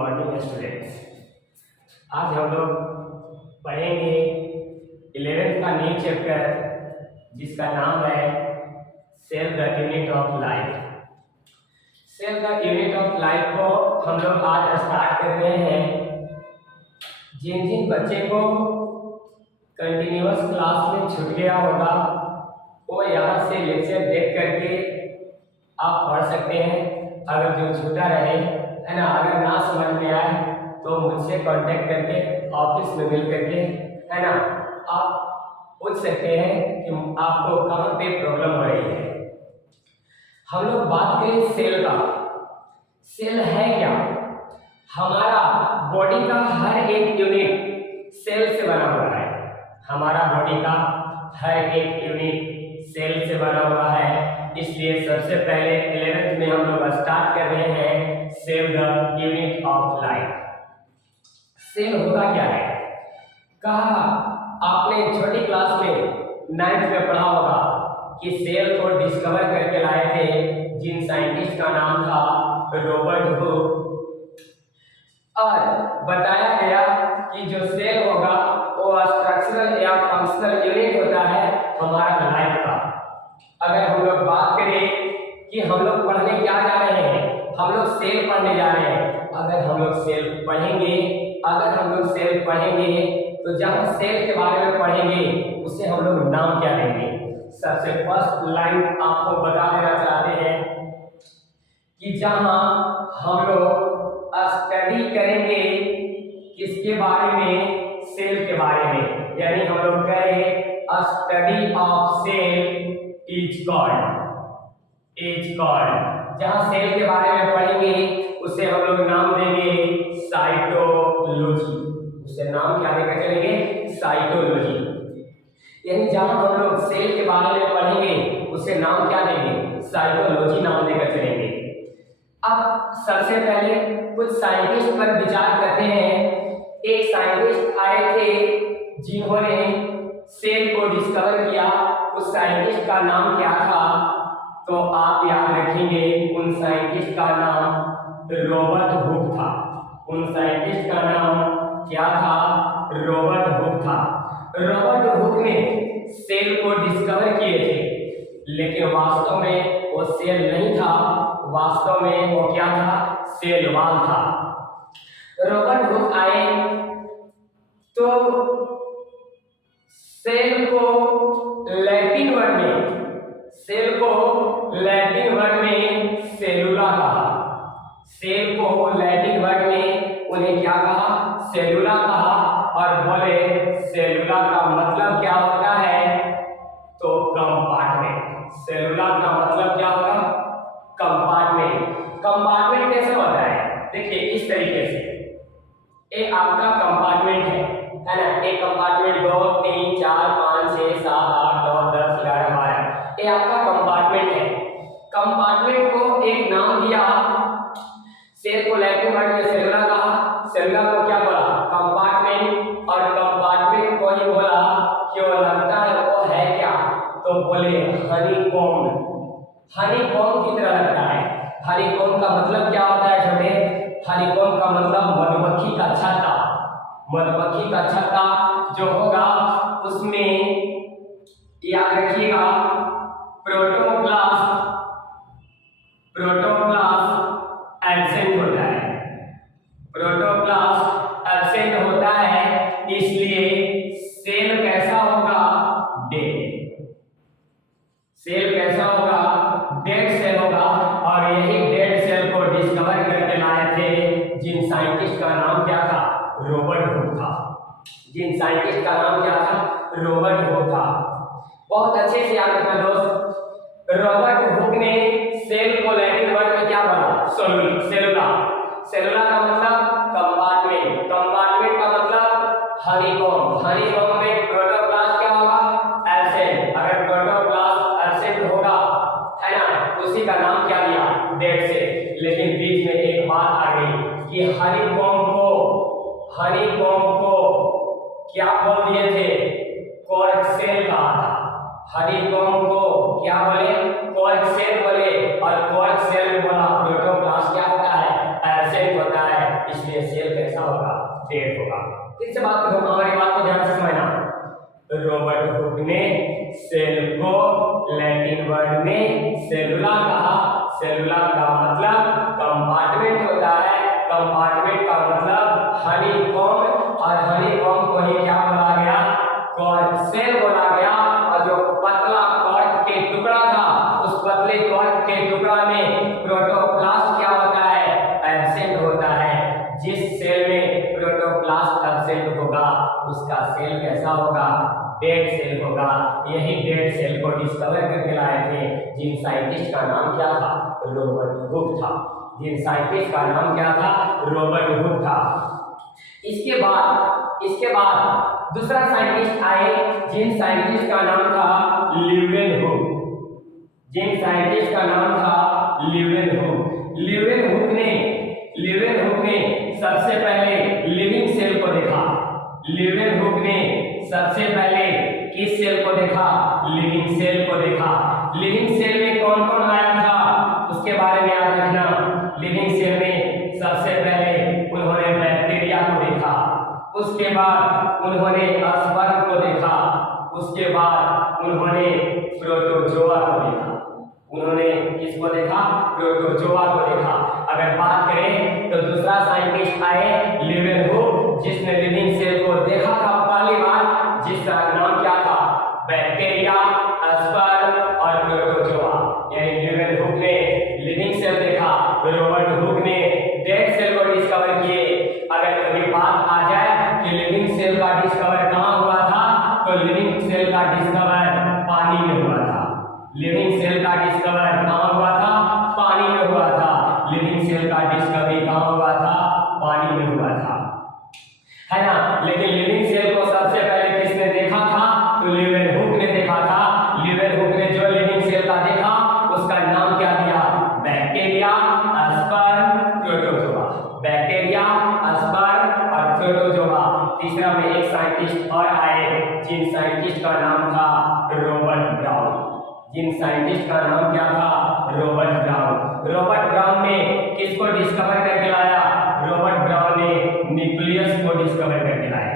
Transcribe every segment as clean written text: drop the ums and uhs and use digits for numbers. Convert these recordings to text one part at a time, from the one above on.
Morning students. आज हम लोग पढ़ेंगे 11th का न्यू चैप्टर जिसका नाम है cell the unit of life. Cell the unit of life को हम लोग आज स्टार्ट कर रहे हैं। जिन जिन बच्चे को कंटिन्यूअस क्लास में छूट गया होगा वो यहाँ से लेक्चर देख करके आप पढ़ सकते हैं। अगर जो छूटा रहे है ना, अगर ना समझ में आए तो मुझसे कांटेक्ट करके ऑफिस में मिल करके है ना आप पूछ सकते हैं कि आपको कहाँ पे प्रॉब्लम हो रही है। हम लोग बात करें सेल का। सेल है क्या? हमारा बॉडी का हर एक यूनिट सेल से बना हुआ है। हमारा बॉडी का हर एक यूनिट सेल से बना हुआ है। इसलिए सबसे पहले 11th में हम लोग स्टार्ट कर रहे हैं cell the unit of life. Cell होता क्या है? कहा आपने छोटी क्लास में 9th में पढ़ा होगा कि सेल को डिस्कवर करके लाए थे जिन साइंटिस्ट का नाम था रॉबर्ट हुक। और बताया गया कि जो सेल होगा वो स्ट्रक्चरल या फंक्शनल यूनिट होता है हमारा लाइफ का। अगर हम लोग बात करें कि हम लोग पढ़ने क्या जा रहे हैं, हम लोग सेल पढ़ने जा रहे हैं। अगर हम लोग सेल पढ़ेंगे तो जहाँ सेल के बारे में पढ़ेंगे उसे हम लोग नाम क्या देंगे? सबसे फर्स्ट लाइन आपको बता देना चाहते हैं कि जहाँ हम लोग स्टडी करेंगे किसके बारे में? सेल के बारे में। यानी हम लोग कहें study of cell is called. जहाँ सेल के बारे में पढ़ेंगे उसे हम लोग नाम देंगे साइटोलॉजी। उसे नाम क्या देकर चलेंगे? साइटोलॉजी। यानी जहाँ हम लोग सेल के बारे में पढ़ेंगे उसे नाम क्या देंगे? साइटोलॉजी नाम देकर चलेंगे। अब सबसे पहले कुछ साइंटिस्ट पर विचार करते हैं। एक साइंटिस्ट आए थे जिन्होंने सेल को डिस्कवर किया। उस साइंटिस्ट का नाम क्या था? तो आप याद रखेंगे उन साइंटिस्ट का नाम रॉबर्ट हुक था। उन साइंटिस्ट का नाम क्या था? रॉबर्ट हुक था। रॉबर्ट हुक ने सेल को डिस्कवर किए थे, लेकिन वास्तव में वो सेल नहीं था। वास्तव में वो क्या था? सेल वॉल था। रॉबर्ट हुक आए तो सेल को लैटिन वर्ड में सेलुला कहा। सेल को लैटिन वर्ड में उन्हें क्या कहा? सेलुला कहा। और बोले सेलुला का मतलब क्या होता है? तो कंपार्टमेंट। सेलुला का मतलब क्या होगा? कंपार्टमेंट। कंपार्टमेंट कैसे होता है? देखिए इस तरीके से, ये आपका कंपार्टमेंट है ना। एक कंपार्टमेंट 2 3 4 5 6 7 8 9 10 11 12 ये आपका कंपार्टमेंट है। कंपार्टमेंट को एक नाम दिया। सेल को लैटिन वर्ड में सेलुला कहा। सेलुला को क्या बोला? कंपार्टमेंट। और कंपार्टमेंट को ही बोला कि वो लगता है वो है क्या? तो बोले हनीकॉम्ब। हनीकॉम्ब की तरह लगता है। हनीकॉम्ब का मतलब क्या होता है छोटे? हनीकॉम्ब का मतलब मधुमक्खी का छत्ता। मधुमक्खी का छत्ता जो होगा उसमें याद रखिएगा प्रोटोप्लास्ट एब्सेंट होता है। प्रोटोप्लास्ट एब्सेंट होता है, इसलिए सेल कैसा होगा? डेड। सेल कैसा होगा? डेड सेल होगा। और यही डेड सेल को डिस्कवर करके लाए थे जिन साइंटिस्ट का नाम क्या था? रॉबर्ट हुक था। जिन साइंटिस्ट का नाम क्या था? रॉबर्ट हुक था। बहुत अच्छे से याद रखना दोस्त। रॉबर्ट हुक ने सेल को लैटिन वर्ड में क्या बोला? सेलुला। सेलुला का मतलब कंपार्टमेंट। कंपार्टमेंट का मतलब हनीकॉम्ब। हनीकॉम्ब में प्रोटोप्लास्ट क्या होगा? एब्सेंट। अगर प्रोटोप्लास्ट एब्सेंट होगा है ना, उसी का नाम क्या दिया? Dead cell. लेकिन बीच में एक बात आ गई कि हनीकॉम्ब को क्या बोल दिए थे? कॉर्क सेल कहा था। हनीकॉम्ब को क्या बोले? कॉर्क सेल बोले। और कॉर्क सेल में बोला प्रोटोप्लास्ट क्या होता है? एब्सेंट होता है, इसलिए फिर से बात करूँ, हमारी बात को ध्यान से समझना। रॉबर्ट हुक ने सेल को लैटिन वर्ड में सेलुला कहा। सेलुला का मतलब कंपार्टमेंट होता है, कंपार्टमेंट का मतलब हनीकॉम्ब, और हनीकॉम्ब को ही क्या बोला गया, कॉर्क सेल बोला गया। और जो पतला कॉर्क के टुकड़ा था, उस पतले कॉर्क के टुकड़ा में प्रोटोप्लास्ट क्या होता है, एब्सेंट होता है। जिस सेल में प्रोटोप्लास्ट एब्सेंट होगा उसका सेल कैसा होगा, डेड सेल होगा। यही डेड सेल को डिस्कवर करके लाए थे, जिन साइंटिस्ट का नाम क्या था, रॉबर्ट हुक था। जिन साइंटिस्ट का नाम क्या था, रॉबर्ट हुक था। इसके बाद दूसरा साइंटिस्ट आए, जिन साइंटिस्ट का नाम था ल्यूवेन हुक। जिन साइंटिस्ट का नाम था ल्यूवेन हुक। ल्यूवेन हुक ने सबसे पहले लिविंग सेल को देखा। ल्यूवेन हुक ने सबसे पहले किस सेल को देखा, लिविंग सेल को देखा। लिविंग सेल में कौन कौन आया था उसके बारे में याद रखना। लिविंग सेल में सबसे पहले उन्होंने बैक्टीरिया को देखा, उसके बाद उन्होंने स्पर्म को देखा, उसके बाद उन्होंने प्रोटोजोआ को देखा। उन्होंने किसको देखा, प्रोटोजोआ को देखा। अगर बात करें तो दूसरा साइंटिस्ट आए ल्यूवेन हुक, जिसने लिविंग सेल को देखा था पहली बार, जिसका नाम क्या था, बैक्टीरिया, स्पर्म और प्रोटोजोआ। यानी ल्यूवेन हुक ने लिविंग सेल देखा, रॉबर्ट हुक ने डेड सेल को डिस्कवर किए। अगर कभी बात आ जाए कि लिविंग सेल का डिस्कवर कहाँ हुआ था, तो लिविंग सेल का डिस्कवर पानी में हुआ था। लिविंग सेल का डिस्कवर कहाँ हुआ था, पानी में हुआ था। लिविंग सेल का डिस्कवरी कहाँ हुआ था, पानी में हुआ था, है ना। लेकिन लिविंग सेल को सबसे पहले किसने देखा था, तो ल्यूवेन हुक ने देखा था। ल्यूवेन हुक ने जो लिविंग सेल का देखा उसका नाम क्या दिया, bacteria, sperm, protozoa. Bacteria, sperm और प्रोटोजोआ। तीसरा में एक साइंटिस्ट और आए, जिन साइंटिस्ट का नाम था रॉबर्ट ब्राउन। जिन साइंटिस्ट का नाम क्या था, रॉबर्ट ब्राउन। रॉबर्ट ब्राउन ने किसको डिस्कवर करके लाया, रॉबर्ट ब्राउन ने न्यूक्लियस को डिस्कवर करके लाया।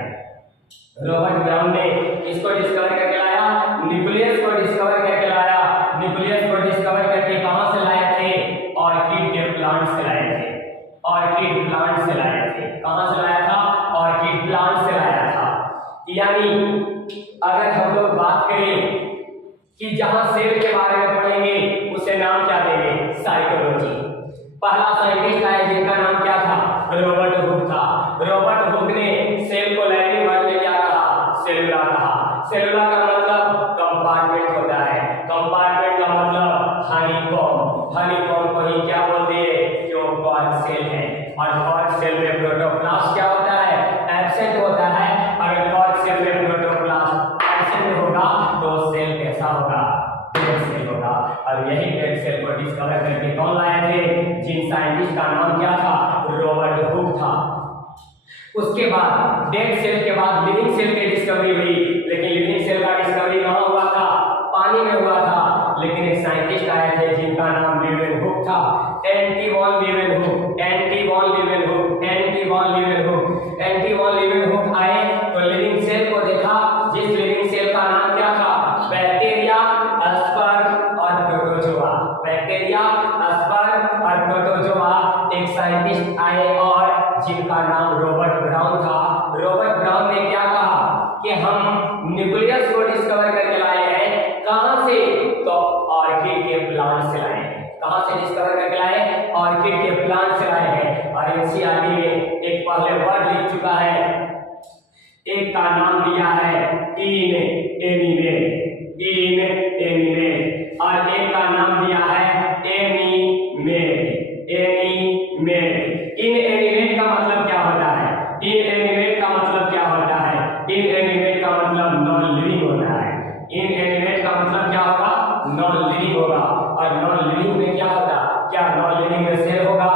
रॉबर्ट ब्राउन ने किसको डिस्कवर करके लाया, न्यूक्लियस को डिस्कवर करके लाया। न्यूक्लियस को डिस्कवर करके कहां से लाए थे, ऑर्किड के प्लांट से लाए थे। ऑर्किड प्लांट से लाए थे। कहां से लाया था, ऑर्किड प्लांट से लाया था। यानी अगर हम लोग बात करें कि जहां सेल के बारे में पढ़ेंगे उसे नाम क्या देंगे, साइटोलॉजी। पहला साइंटिस्ट आया जिनका नाम क्या था, रॉबर्ट हुक था। रॉबर्ट हुक ने सेल को लैटिन वर्ड में क्या कहा, सेलुला कहा। सेलुला का मतलब कंपार्टमेंट होता है। कंपार्टमेंट का मतलब हनीकॉम्ब। हनीकॉम्ब को ही क्या बोलते हैं, जो कॉर्क सेल है। और कॉर्क सेल में प्रोटोप्लास्ट क्या होता है, एब्सेंट होता है। अगर कॉर्क सेल में प्रोटोप्लास्ट एब्सेंट होगा तो सेल कैसा होगा, डेड सेल होगा। और यही डेड सेल को डिस्कवर करके कौन लाए थे, जिन साइंटिस्ट का नाम क्या था, रॉबर्ट हुक था। उसके बाद डेड सेल के बाद लिविंग सेल की डिस्कवरी हुई। लेकिन लिविंग सेल का डिस्कवरी कहाँ हुआ था, पानी में हुआ था। लेकिन एक साइंटिस्ट आए थे जिनका नाम ल्यूवेन हुक था, Antonie van Leeuwenhoek. Antonie van Leeuwenhoek, Antonie van Leeuwenhoek. Antonie van Leeuwenhoek आए तो लिविंग सेल को देखा, जिस लिविंग सेल का नाम क्या था, बैक्टीरिया, स्पर्म और प्रोटोजोआ। बैक्टीरिया, स्पर्म और प्रोटोजोआ। एक साइंटिस्ट आए और जिनका नाम रॉबर्ट ब्राउन था। रॉबर्ट ब्राउन ने क्या कहा कि हम न्यूक्लियस को डिस्कवर करके लाए हैं। कहां से, तो ऑर्किड के प्लांट से लाए हैं। कहां से डिस्कवर करके लाए, ऑर्किड के प्लांट से लाए हैं। और एनसीईआरटी में एक पहले वर्ड लिख चुका है, एक का नाम दिया है इनएनिमेट, इनएनिमेट। और एक का नाम दिया है एनिमेट, एनिमेट। इनएनिमेट का मतलब क्या होता है, इनएनिमेट का मतलब क्या होता है, इनएनिमेट का मतलब नॉन लिविंग होता है। इनएनिमेट का मतलब क्या होगा, नॉन लिविंग होगा। और नॉन लिविंग में क्या होगा, क्या नॉन लिविंग में सेल होगा,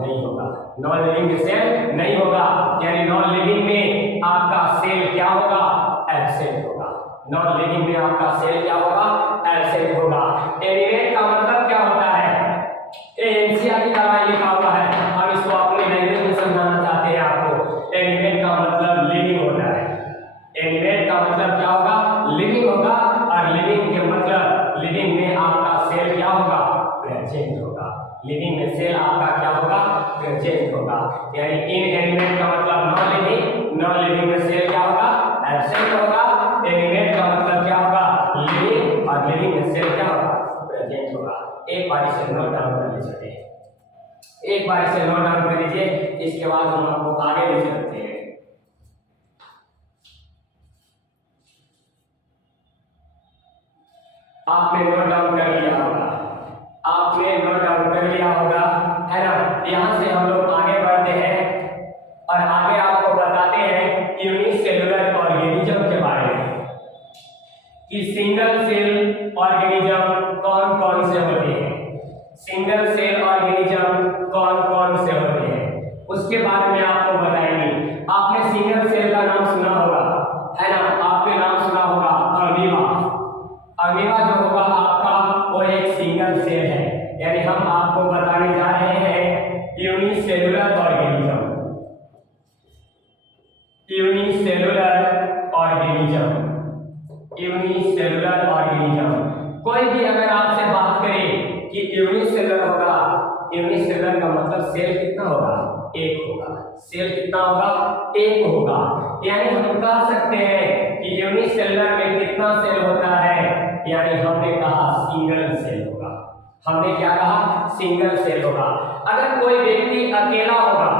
नहीं होगा। नॉन लिविंग में सेल नहीं होगा। यानी नॉन लिविंग में आपका सेल क्या होगा, एब्सेंट होगा। नॉन लिविंग में आपका सेल क्या होगा, एब्सेंट होगा। एनिमेट का मतलब क्या होता है, एनसीईआरटी का लिखा हुआ है, हम इसको अपने लैंग्वेज में समझाना चाहते हैं आपको। एनिमेट का मतलब लिविंग लिविंग में सेल आपका क्या होगा, प्रेजेंट होगा। यानी इनएनिमेट का मतलब नॉन लिविंग, नॉन लिविंग में सेल क्या होगा, एब्सेंट होगा। एनिमेट का मतलब क्या होगा, लिविंग, और लिविंग में सेल क्या होगा, प्रेजेंट होगा। एक बार इसे नोट डाउन कर लीजिए, एक बार इसे नोट डाउन कर लीजिए, इसके बाद हम आपको आगे ले चलते हैं। आपने नोट डाउन कर लिया होगा, आपने नोट डाउन कर लिया होगा, है ना। यहाँ से हम लोग आगे बढ़ते हैं और आगे आपको बताते हैं यूनिसेलुलर ऑर्गेनिज्म के बारे में कि सिंगल सेल ऑर्गेनिज्म कौन कौन से होते हैं, सिंगल सेल ऑर्गेनिज्म कौन कौन से होते हैं, उसके बारे में आपको बताएंगे। आपने सिंगल सेल का नाम सुना होगा, है ना, आपने नाम सुना होगा अमीबा। अमीबा जो होगा आपका वो एक सिंगल सेल है, यानी हम आपको बताने जा रहे हैं unicellular organism, unicellular organism, unicellular organism. कोई भी अगर आपसे बात करे कि यूनिसेलुलर होगा, यूनिसेलुलर का मतलब सेल कितना होगा, एक होगा। सेल कितना होगा, एक होगा। यानी हम कह सकते हैं कि यूनिसेलुलर में कितना सेल होता है, यानी हमने कहा सिंगल सेल होगा। हमने क्या कहा, सिंगल सेल होगा। अगर कोई व्यक्ति अकेला होगा,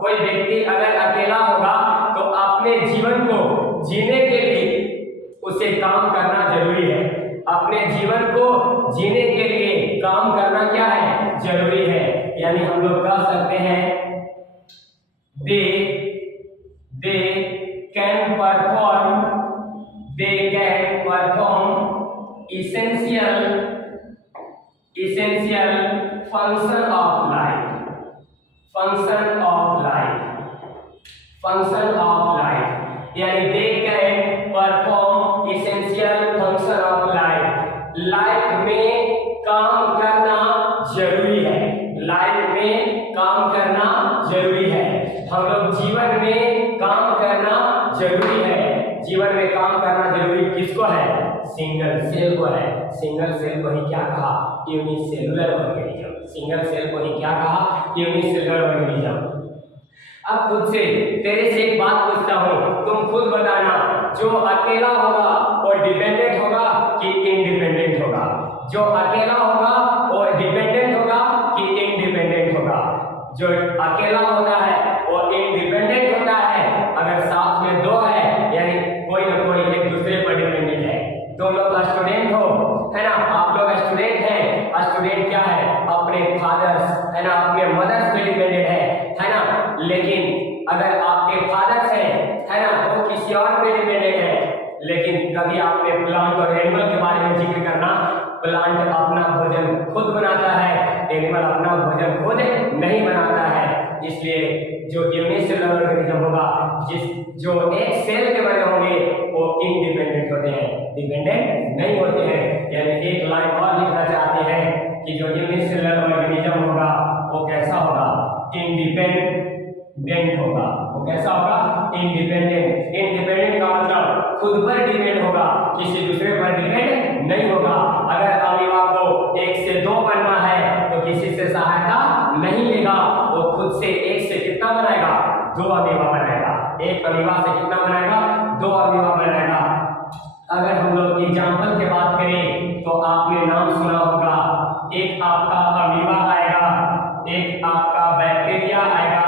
कोई व्यक्ति अगर अकेला होगा तो अपने जीवन को जीने के लिए उसे काम करना जरूरी है। अपने जीवन को जीने के लिए काम करना क्या है, जरूरी है। यानी हम लोग कह सकते हैं they can perform essential function of life, function of life, यानी they can perform essential function of life, life में काम करना जरूरी है, लाइफ में काम करना जरूरी है। हम लोग जीवन में काम करना जरूरी है, जीवन में काम करना जरूरी किसको है, सिंगल सेल को है। सिंगल सेल को ही क्या कहा, यूनिसेलुलर ऑर्गेनिज्म। सिंगल सेल को ही क्या कहा, यूनिसेलुलर ऑर्गेनिज्म। अब खुद से तेरे से एक बात पूछता हूँ, तुम खुद बताना, जो अकेला होगा वो डिपेंडेंट होगा कि इंडिपेंडेंट होगा, जो अकेला होगा वो डिपेंडेंट होगा कि इंडिपेंडेंट होगा। जो अकेला होता है वो इंडिपेंडेंट होता है, अगर साथ में दो है यानी कोई ना कोई एक दूसरे पर डिपेंडेंट है। तुम लोग स्टूडेंट हो, है ना, आप लोग स्टूडेंट हैं। स्टूडेंट क्या है, अपने फादर्स, है ना, अपने मदर्स पे डिपेंडेंट है ना। लेकिन अगर आपके फादर्स हैं, है ना, वो किसी और पे डिपेंडेंट है। लेकिन कभी आपने प्लांट और एनिमल के बारे में जिक्र करना, प्लांट अपना भोजन खुद बनाता है, एनिमल अपना भोजन खुद नहीं बनाता है। इसलिए जो यूनिसेलुलर ऑर्गेनिज्म होगा, जो एक सेल के बने होंगे वो इंडिपेंडेंट होते हैं, डिपेंडेंट नहीं होते हैं। यानी एक लाइन और लिखना चाहते हैं कि जो यूनिसेलुलर ऑर्गेनिज्म होगा वो कैसा होगा, इंडिपेंडेंट होगा। वो कैसा होगा, इंडिपेंडेंट। इंडिपेंडेंट का मतलब खुद पर डिपेंड होगा, किसी दूसरे पर डिपेंड नहीं होगा। अगर अमीबा को एक से दो बनना है तो किसी से सहायता नहीं लेगा, वो खुद से एक से कितना बनाएगा, दो अमीबा बनाएगा। एक अमीबा से कितना बनाएगा, दो अमीबा बनाएगा। अगर हम लोग एग्जाम्पल की बात करें तो आपने नाम सुना होगा, एक आपका अमीबा आएगा, एक आपका बैक्टीरिया आएगा,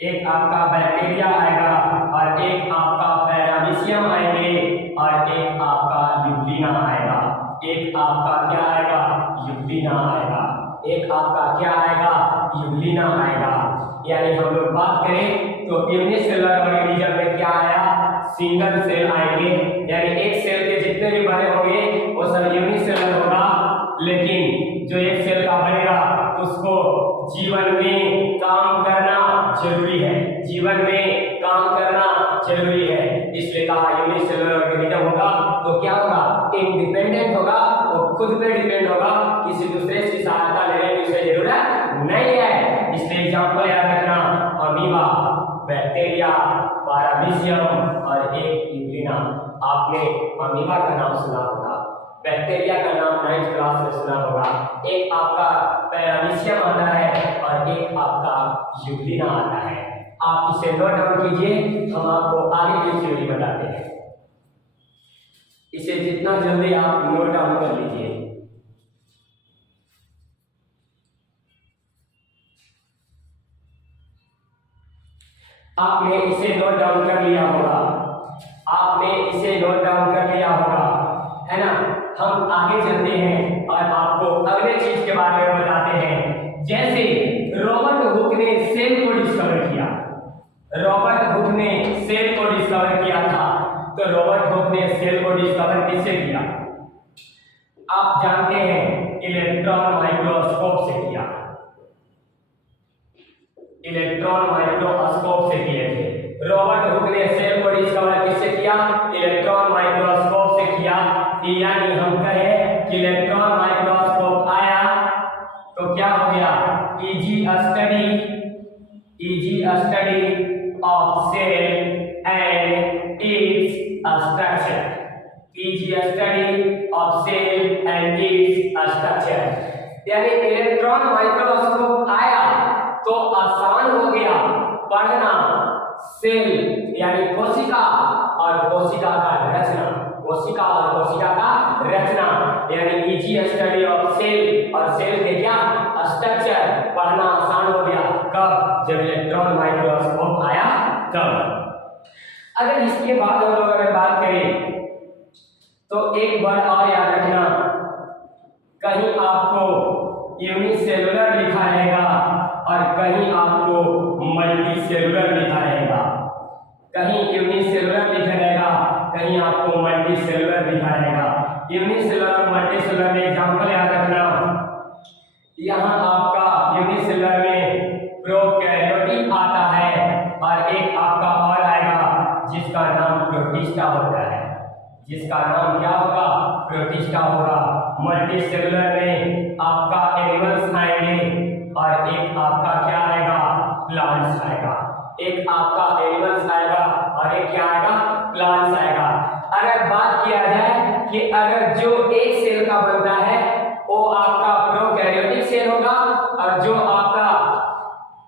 एक आपका बैक्टीरिया आएगा, और एक आपका पैरामीशियम आएंगे, और एक आपका यूग्लिना आएगा। एक आपका क्या आएगा, यूग्लिना आएगा। एक आपका क्या आएगा, यूग्लिना आएगा। यानी हम लोग बात करें तो यूनिसेलुलर ऑर्गेनिज्म में क्या आया, सिंगल सेल आएंगे। यानी एक सेल के जितने भी बने होंगे वो सब यूनिसेलुलर होगा। लेकिन जो एक सेल का बनेगा उसको जीवन में काम करना जरूरी है, जीवन में काम करना जरूरी है। इसलिए कहा यूनिसेलुलर ऑर्गेनिज्म होगा तो क्या होगा, इंडिपेंडेंट होगा, वो खुद पे डिपेंड होगा, किसी दूसरे की सहायता लेने की उसे जरूरत नहीं है। इसलिए एग्जाम्पल याद रखना, अमीबा, बैक्टीरिया, पैरामीशियम और एक यूग्लिना। आपने अमीबा का नाम सुना होगा, बैक्टीरिया का नाम 9th क्लास में सुना होगा। एक आपका पैरामीशियम आता है और एक आपका यूग्लिना आता है। आप इसे नोट डाउन कीजिए, हम आपको आगे की थ्योरी बताते हैं। इसे जितना जल्दी आप नोट डाउन कर लीजिए। आपने इसे नोट डाउन कर लिया होगा, आपने इसे नोट डाउन कर लिया होगा, है ना। हम आगे चलते हैं और आपको अगले चीज के बारे में बताते हैं। जैसे रॉबर्ट हुक ने सेल को डिस्कवर किया, रॉबर्ट हुक ने सेल को डिस्कवर किया था, तो रॉबर्ट हुक ने सेल को डिस्कवर किससे किया? आप जानते हैं इलेक्ट्रॉन माइक्रोस्कोप से किया, इलेक्ट्रॉन माइक्रोस्कोप से किए थे। रॉबर्ट हुक ने सेल को डिस्कवर किससे किया? इलेक्ट्रॉन माइक्रोस्कोप से किया। यानी हम कहें कि इलेक्ट्रॉन माइक्रोस्कोप आया तो क्या हो गया? Easy study of cell and its structure, easy study of cell and its structure. यानी इलेक्ट्रॉन माइक्रोस्कोप आया तो आसान हो गया पढ़ना सेल यानी कोशिका और कोशिका का रचना, कोशिका और कोशिका का रचना, यानी इजी स्टडी ऑफ सेल और सेल के क्या स्ट्रक्चर पढ़ना आसान हो गया। कब? जब इलेक्ट्रॉन माइक्रोस्कोप आया तब। अगर इसके बाद हम लोग अगर बात करें तो एक बार और याद रखना, कहीं आपको यूनिसेलुलर लिखा रहेगा और कहीं आपको मल्टी सेलुलर लिखा रहेगा, कहीं यूनिसेलुलर लिखा रहेगा, कहीं आपको मल्टी सेलुलर लिखा रहेगा। यूनिसेलुलर और मल्टी सेलुलर में एग्जांपल याद रखना, यहाँ आपका यूनिसेलुलर में प्रोकैरियोटिक आता है और एक आपका और आएगा जिसका नाम प्रोटिस्टा होता है, जिसका नाम क्या होगा? प्रोटिस्टा होगा। मल्टी सेलुलर में आपका एनिमल्स आएंगे और एक आपका क्या आएगा? प्लांट्स आएगा। एक आपका एनिमल्स आएगा और एक क्या आएगा? प्लांट्स आएगा। अगर बात किया जाए कि अगर जो एक सेल का बनता है वो आपका प्रोकैरियोटिक सेल होगा और जो आपका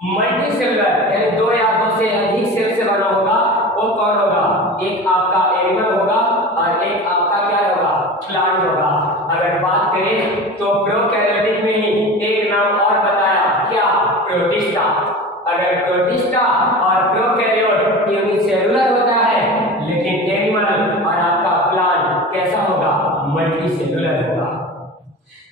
मल्टी सेलुलर यानी दो या दो से अधिक सेल से बना होगा वो कौन होगा? एक आपका एनिमल होगा और एक आपका क्या होगा? प्लांट होगा। अगर बात करें तो प्रोकैरियोटिक में ही एक नाम और बताया, क्या? प्रोटिस्टा। अगर प्रोटिस्टा और प्रोकैरियोट यूनिसेलुलर होता है लेकिन एनिमल और आपका प्लांट कैसा होगा? मल्टी सेलुलर होगा।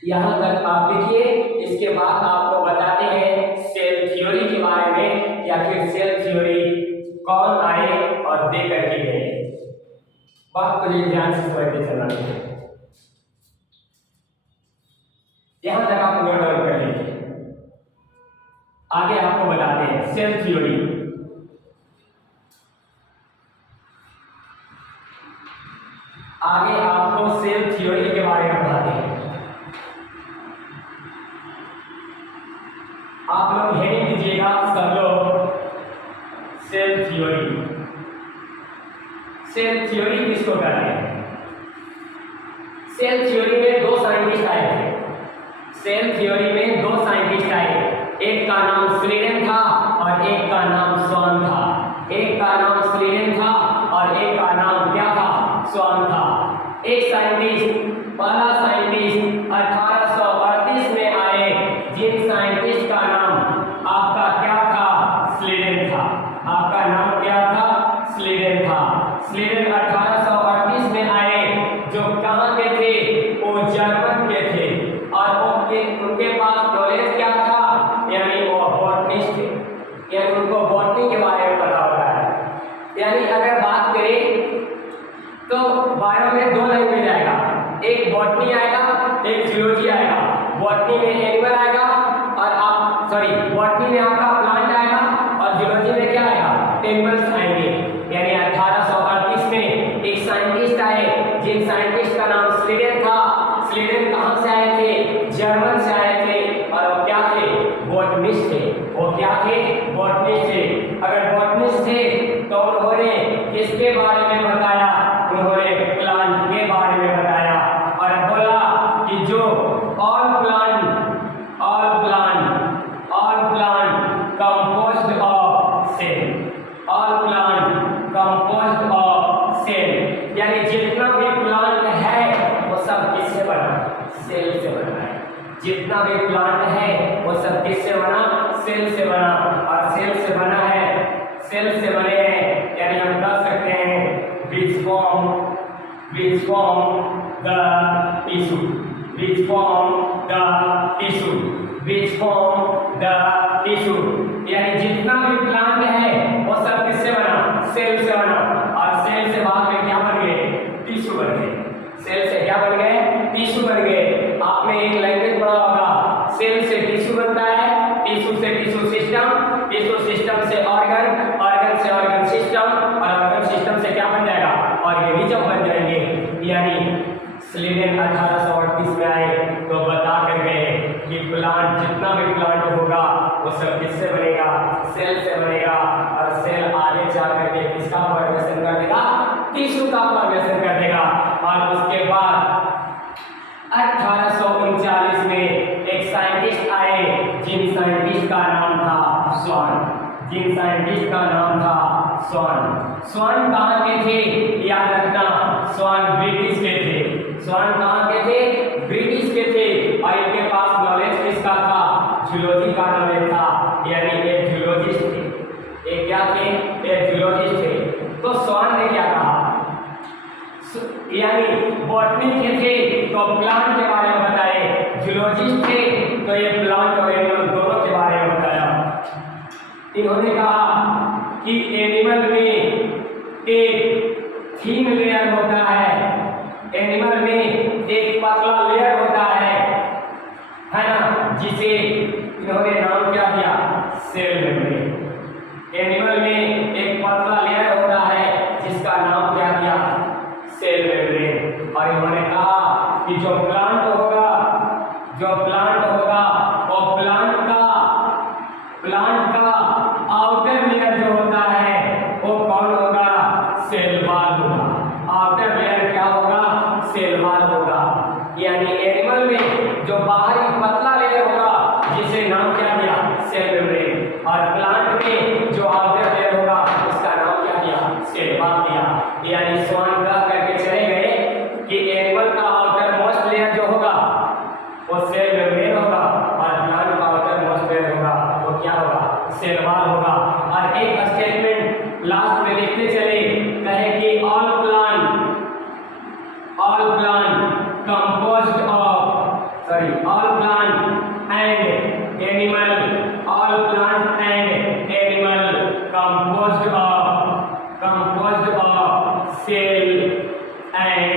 यहाँ तक आप देखिए। इसके बाद आपको बताते हैं सेल थ्योरी के बारे में कि आखिर सेल थ्योरी कौन आए और दे करके गए। बात को ध्यान से समझते चलना चाहिए। यहाँ तक आप नोट डाउन कर लीजिए। आगे आपको बताते हैं सेल थ्योरी। आगे आपको सेल थ्योरी के बारे में बताते हैं। आप लोग हेडिंग दीजिएगा सब लोग, सेल थ्योरी। सेल थ्योरी किसको कहते हैं? सेल थ्योरी में दो साइंटिस्ट आए थे। सेल थ्योरी में दो साइंटिस्ट आए, एक का नाम स्लीडेन था और एक का नाम स्वान था। एक का नाम स्लीडेन था और एक का नाम क्या था? स्वान था। एक साइंटिस्ट, पहला साइंटिस्ट 1838 में आए, जिन साइंटिस्ट का नाम आपका क्या था? स्लीडेन था। आपका नाम क्या था? स्लीडेन था। स्लीडेन 1838 में आए, जो कहाँ के थे? वो जर्मन के थे और उनके पास नॉलेज क्या था? यानी वो बॉटनिस्ट थे, यानी उनको बॉटनी के बारे में पता होता है। यानी अगर बात करें तो बायो में दो लाइन मिल जाएगा, एक बॉटनी आएगा, एक जूलॉजी आएगा। बॉटनी में एनिमल आएगा और आप बॉटनी में आपका प्लांट आएगा और जूलॉजी में क्या आएगा? एनिमल्स आएंगे। यानी 1838 में एक साइंटिस्ट आए, जिन साइंटिस्ट का नाम स्लीडेन था। स्लीडेन कहाँ से आए थे? जर्मन से आए थे और वो क्या थे? बॉटनिस्ट थे। वो क्या थे? बॉटनिस्ट थे। अगर बॉटनिस्ट थे तो उन्होंने किसके बारे में बताया? उन्होंने प्लांट के बारे में बताया और बोला all plant composed of cell, all plant composed of cell, यानी जितना भी प्लांट है वो सब किससे बना? सेल से बना है। जितना भी प्लांट है वो सब किससे बना? सेल से बना। और सेल से बना है, सेल से बने हैं, यानी हम कह सकते हैं which form the tissue, which form the tissue, which form the tissue, यानी जितना भी प्लांट है वो सब किससे बना? सेल से बना। और सेल से बाद में क्या बन गए? टिश्यू बन गए। सेल से क्या बन गए? टिश्यू बन गए। आपने एक लैंग्वेज पढ़ा होगा, सेल से टिश्यू बनता है, टिश्यू से टिश्यू सिस्टम, टिश्यू सिस्टम से ऑर्गन, ऑर्गन से ऑर्गन सिस्टम, और ऑर्गन सिस्टम से क्या बन जाएगा? ऑर्गेनिज्म बन जाएंगे। यानी स्लीडन 1838 में आए तो बता कर गए कि प्लांट, जितना भी प्लांट होगा वो सब किससे बनेगा? सेल से बनेगा। और सेल आगे जा करके किसका फॉर्मेशन कर देगा? टिश्यू का फॉर्मेशन कर देगा। और उसके बाद 1839 में एक साइंटिस्ट आए, जिन साइंटिस्ट का नाम था स्वान, जिन साइंटिस्ट का नाम था स्वान। स्वान कहाँ के थे? याद रखना, स्वान ब्रिटिश के थे। स्वान कहाँ के थे? ब्रिटिश के थे। और इनके पास नॉलेज किसका था? जूलॉजी का नॉलेज था, यानी एक जूलॉजिस्ट थे। एक क्या थे? एक जूलॉजिस्ट थे। तो स्वान ने क्या कहा? यानी बॉटनी के थे तो प्लांट के बारे में बताए, जूलॉजिस्ट थे तो ये प्लांट और एनिमल दोनों के बारे में बताया। इन्होंने कहा कि एनिमल में एक थीन लेयर होता है, एनिमल में एक पतला लेयर होता है ना, जिसे इन्होंने नाम क्या दिया? Cell membrane. एनिमल में एक पतला लेयर होता है जिसका नाम क्या दिया? Cell membrane. और इन्होंने कहा कि जो प्लांट होगा वो प्लांट का आउटर लेयर जो होता है वो कौन होगा? सेल वॉल होगा। आउटर लेयर क्या होगा? सेल वॉल होगा। यानी एनिमल में जो बाहरी पतला लेयर होगा जिसे नाम क्या दिया? Cell membrane. और प्लांट में जो आउटर लेयर होगा उसका नाम क्या दिया? सेल वॉल दिया। यानी स्वान कह करके चले गए कि एनिमल का आउटर मोस्ट लेयर जो होगा वो सेल मेम्ब्रेन होगा, और प्लांट का आउटर मोस्ट लेयर होगा वो क्या होगा? सेल वॉल होगा। और एक स्टेटमेंट लास्ट में देखते चले, कहे कि all plant composed of all plant and animal composed of cell and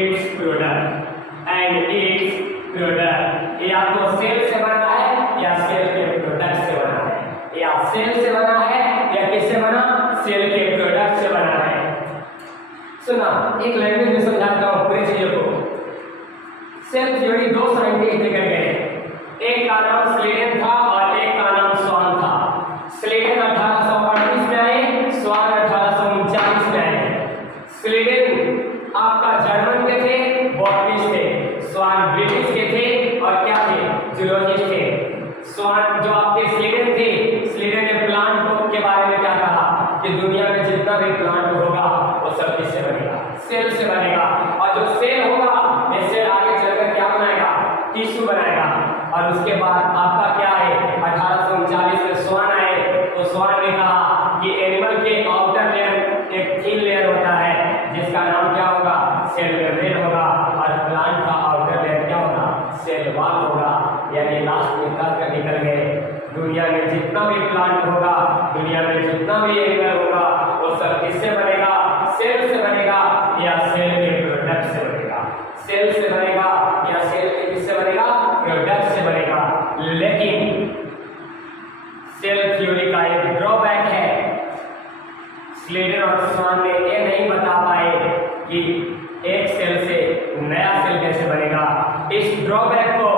its product या तो सेल से बना है या सेल के प्रोडक्ट से बना है, या सेल से बना है या किससे बना? सेल के प्रोडक्ट से बना है। सुना, एक लैंग्वेज में समझाता हूँ पूरी चीजों को। सेल थ्योरी दो साइंटिस्ट लेकर गए, एक का नाम स्लीडन था और एक का नाम स्वान था। स्लीडन 1838 में आए, स्वान 1839 में आए। स्लीडन आपका जर्मन के थे, बॉटनिस्ट थे। स्वान ब्रिटिश के थे और क्या थे? जूलॉजिस्ट थे। स्वान जो आपके स्लीडन थे, स्लीडन ने प्लांट के बारे में क्या कहा कि दुनिया में जितना भी प्लांट होगा वो सब किससे बनेगा? सेल से बनेगा। और जो सेल होगा ये सेल आगे चलकर क्या बनाएगा? टिश्यू बनाएगा। और उसके बाद आपका क्या है? 1839 में स्वान आए तो स्वान ने कहा कि एनिमल के आउटर लेयर एक थिन लेयर होता है जिसका नाम क्या होगा? सेल मेम्ब्रेन होगा। और प्लांट का आउटर लेयर क्या होगा? सेल वॉल होगा। यानी लास्ट में कर निकल गए, दुनिया में जितना भी प्लांट होगा, दुनिया में जितना भी एनिमल होगा वो सब किससे बनेगा? सेल से बनेगा या सेल के प्रोडक्ट से बनेगा? सेल से बनेगा या सेल के किससे बनेगा? प्रोडक्ट से बनेगा। लेकिन सेल थ्योरी का एक ड्रॉबैक है, स्लीडन और स्वान ने ये नहीं बता पाए कि एक सेल से नया सेल कैसे बनेगा। इस ड्रॉबैक को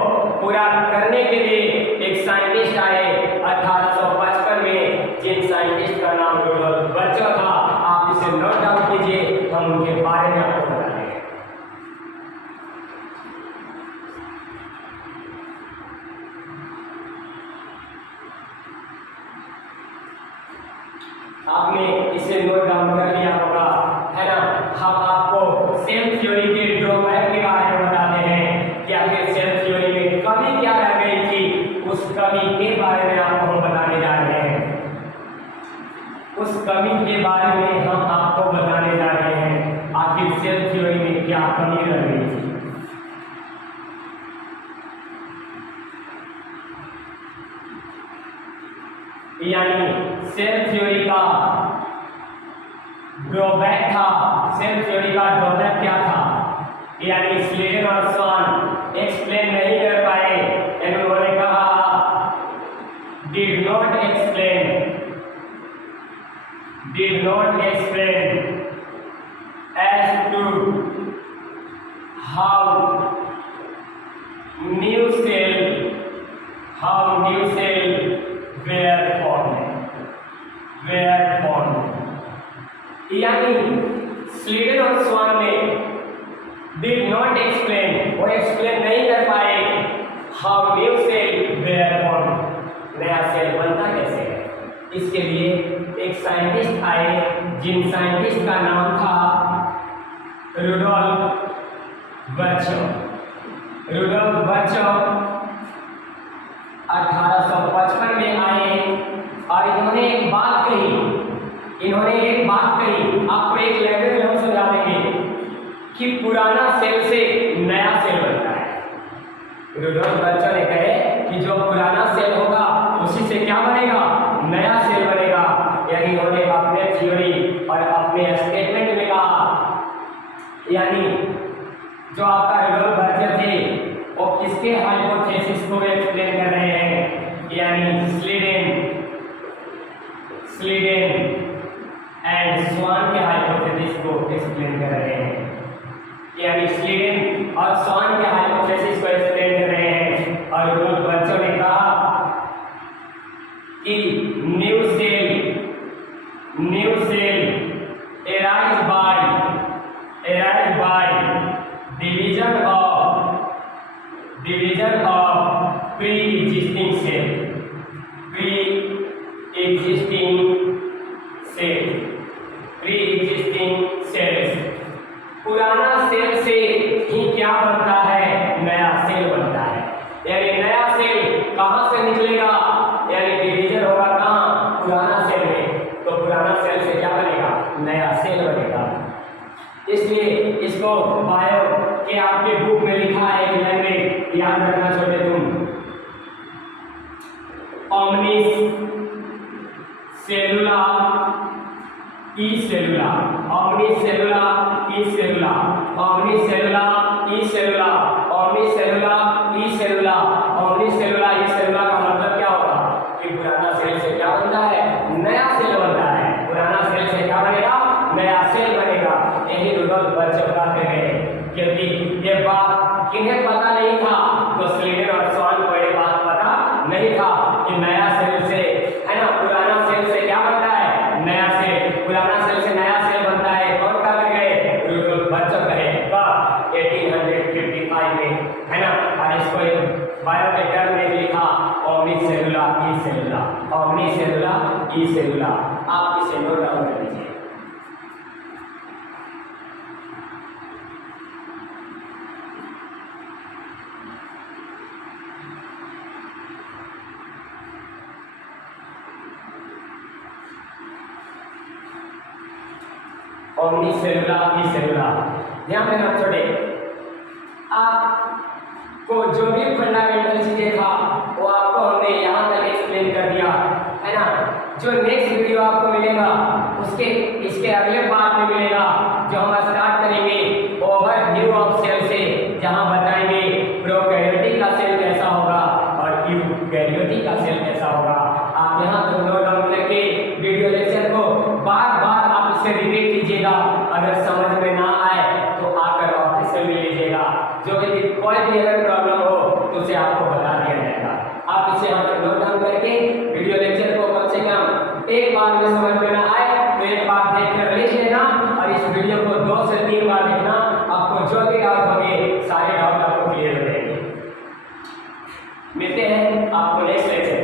पूरा करने के लिए एक साइंटिस्ट आए 1855 में, जिन साइंटिस्ट का नाम रूडोल्फ बर्जर था। आप इसे नोट डाउन कीजिए, हम उनके बारे में आपको बताएंगे। आपने इसे नोट डाउन कर लिया होगा, है ना। हम आपको सेल थ्योरी के ड्रॉबैक के बारे में बताते हैं कि आखिर सेल थ्योरी में कमी क्या रह गई थी, उस कमी के बारे में आपको हम बताने जा रहे हैं। उस कमी के बारे में हम आपको बताने जा रहे हैं, आखिर सेल थ्योरी में क्या कमी रह गई थी। यानी सेल थ्योरी का ड्रॉबैक था। सेल थ्योरी का ड्रॉबैक क्या था, यानी स्लीडन और स्वान एक्सप्लेन नहीं कर पाए। उन्होंने कहा did not explain as to how new cell were formed। यानी स्लीडन और स्वान ने did not explain, वो एक्सप्लेन नहीं कर पाए how new cell were formed, नया सेल बनता कैसे है। इसके लिए एक साइंटिस्ट आए, जिन साइंटिस्ट का नाम था रुडोल्फ वर्चो। रुडोल्फ वर्चो 1855 में आए और इन्होंने एक बात कही, आपको एक लैंग्वेज में हम समझा देंगे कि पुराना सेल से नया सेल बनता है। रुडोल्फ वर्चो ने कहे कि जो पुराना सेल होगा उसी से क्या बनेगा, नया सेल बनेगा। यानी उन्होंने अपने थ्योरी और अपने स्टेटमेंट में कहा, यानी जो आपका रुडोल्फ वर्चो थे वो किसके हाइपोथेसिस को एक्सप्लेन कर रहे हैं, यानी स्लीडन एंड स्वान के हाइपोथेसिस को एक्सप्लेन कर रहे हैं। यानी स्लीडन और स्वान के हाइपोथेसिस को एक्सप्लेन कर रहे हैं। और रुडोल्फ वर्चो ने कहा कि new cell arise by division of pre-existing cell। पुराना सेल से ही क्या बनता है, नया सेल बनता है। यानी नया सेल कहाँ से निकलेगा, यानी डिवीजन होगा कहाँ, पुराना सेल में, तो पुराना सेल से क्या बनेगा, नया सेल बनेगा। इसलिए इसको बायो के आपके बुक में लिखा है, एक लैंग्वेज याद रखना छोटे तुम, ओमनिस सेलुला ई सेलुला, ओमनिस सेलुला ई सेलुला, ओमनिस सेलुला ई सेलुला, ओमनिस सेलुला ई सेलुला, ओमनिस सेलुला ई सेलुला का मतलब क्या होगा कि पुराना सेल से क्या बनता है, नया सेल बनता है। पुराना सेल से क्या बनेगा, नया सेल बनेगा। यही रुडोल्फ वर्चो कहते हैं। क्योंकि ये बात किन्हें पता नहीं था, तो स्लीडन और स्वान को ये बात पता नहीं था कि नया सेल से, है ना, पुराना सेल से क्या बनता है, नया सेल, पुराना सेल से नया सेल बनता है। कौन कह गए, रुडोल्फ वर्चो कहे 1855 में, है ना। और इसको एक बायो के टर्म में लिखा ओमनिस सेलुला ई सेलुला, ओमनिस सेलुला ई सेलुला। आप इसे नोट डाउन कर लीजिए। ओमनिस सेलुला ई सेलुला, ध्यान देना छोटे, आपको जो भी फंडामेंटल चीजें था वो आपको हमने यहाँ तक एक्सप्लेन कर दिया, है ना। जो नेक्स्ट वीडियो आपको मिलेगा उसके इसके अगले पार्ट में मिलेगा, जो हम स्टार्ट करेंगे ओवरव्यू ऑफ सेल से, जहाँ बताएंगे प्रोकैरियोटिक का सेल कैसा होगा और यूकैरियोटिक का सेल कैसा होगा। आप यहाँ तक नोट डाउन करके वीडियो लेक्चर को बार बार आप इसे रिपीट कीजिएगा। अगर समझ में ना आए तो आकर ऑफिस से मिल लीजिएगा। जो भी कोई भी अगर प्रॉब्लम हो तो उसे आपको बता दिया जाएगा। आप इसे यहाँ तक नोट डाउन करके वीडियो लेक्चर को कम से कम एक बार में समझ में ना आए तो एक बार देख कर लिख लेना, और इस वीडियो को 2 से 3 बार देखना। आपको जो भी डाउट होंगे सारे डाउट आपको क्लियर हो जाएंगे। मिलते हैं आपको नेक्स्ट लेक्चर।